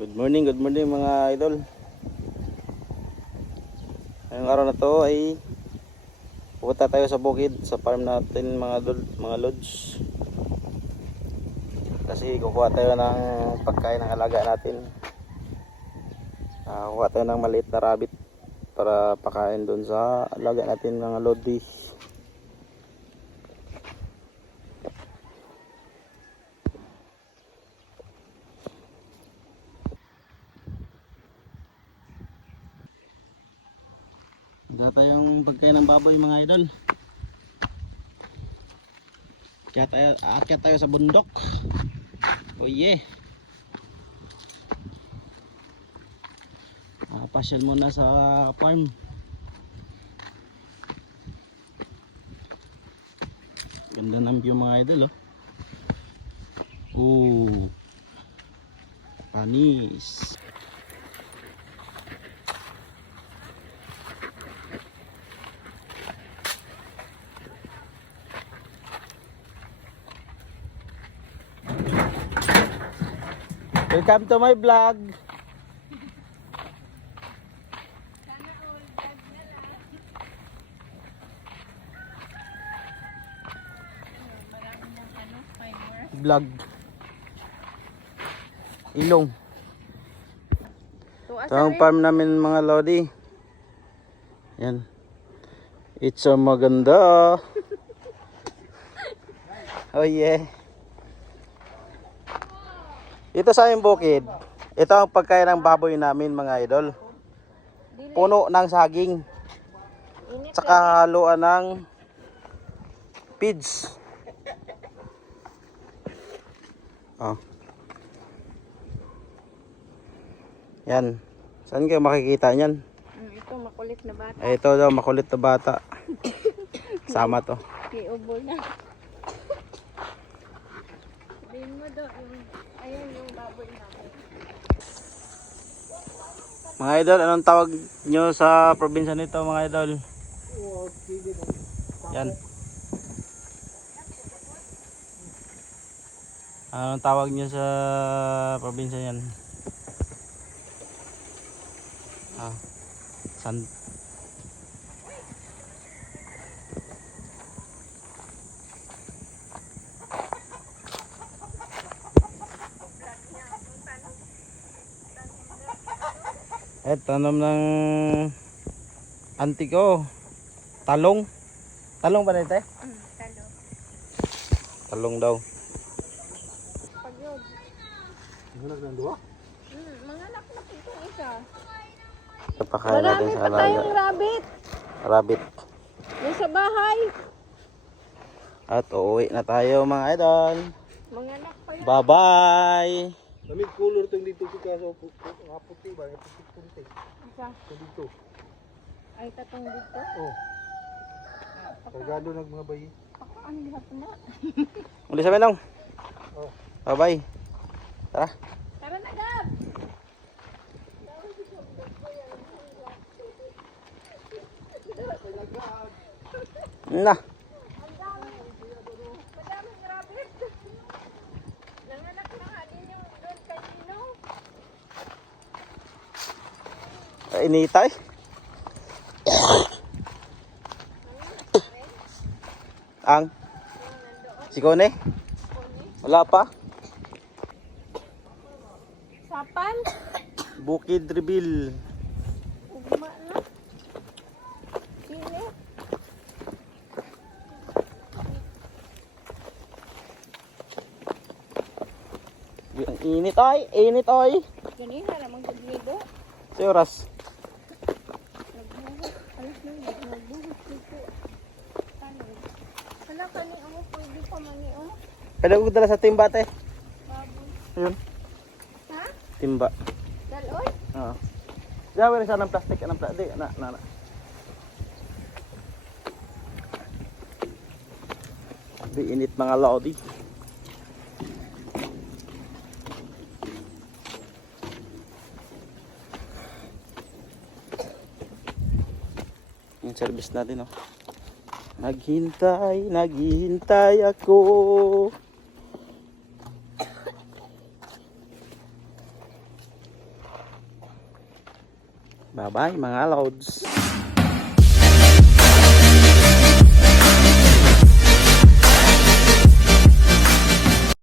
Good morning, good morning mga idol. Ngayong araw na to ay pupunta tayo sa bukid sa farm natin mga lod, mga lods. Kasi kukuha tayo ng pagkain ng alaga natin. Ah, kukuha tayo ng maliit na rabbit para pakain doon sa alaga natin mga lodi. Wala tayong pagkain ng baboy mga idol. Kaya tayo, aakyat tayo sa bundok. Oh yeah. Pasyal muna sa farm. Ganda ng view mga idol oh. Oh. Panis. Welcome to my vlog. Vlog. Ilong. Ito ang farm namin mga lodi. Yan. It's a maganda. oh yeah. Ito sa aming bukid. Ito ang pagkain ng baboy namin mga idol. Puno ng saging. Tsaka haluan ng feeds. Oh. Yan. Saan kayo makikita niyan? Mm, ito makulit na bata. Ay, ito daw makulit na bata. Sama to. Iubo na. Mo yung, ayan yung baboy namin. Mga idol, anong tawag nyo sa probinsya nito mga idol? Yan. Anong tawag nyo sa probinsya yan? Ah, san Eh, tanom ng auntie ko. Talong. Talong ba nito? Mm, talo. Talong daw. Pag yun. Mm, mga anak na po itong isa. Napakain natin Marami sa pa alaga. tayong rabbit. Rabbit. Yung sa bahay. At uuwi na tayo mga idol. Mga anak pa yun. Bye-bye. Lamig color itong dito si kaso nga puti ba? Puti puti. Isa. Ito dito. Ay, tatong dito. Oh, kargado ng mga bayi. Ako, lahat na. Muli sa menong. Oh. Bye-bye. Tara. Tara na, Gab! Na. Madaming rabbit. Nanganak na nga din yung doon kay Nino. Initay. Ang. Si Kone? Wala pa. Sapan. Bukid Reveal. Ugma na. Sili. Ang init ay. Init ay. Naman gaglibo. Si oras. Nagbuhos. Alas na yun. Nagbuhos dito. Ano? Wala ka ni ako. Pwede pa mani oh. Pwede ko dala sa timba te. Ayun. Ha? Timba. Daloy? Oo. Diyan rin sa ng plastic. Anong plastic? Na, na, na. Di init mga lodi. Yung service natin oh. Naghintay, naghihintay ako. Bye bye mga loads.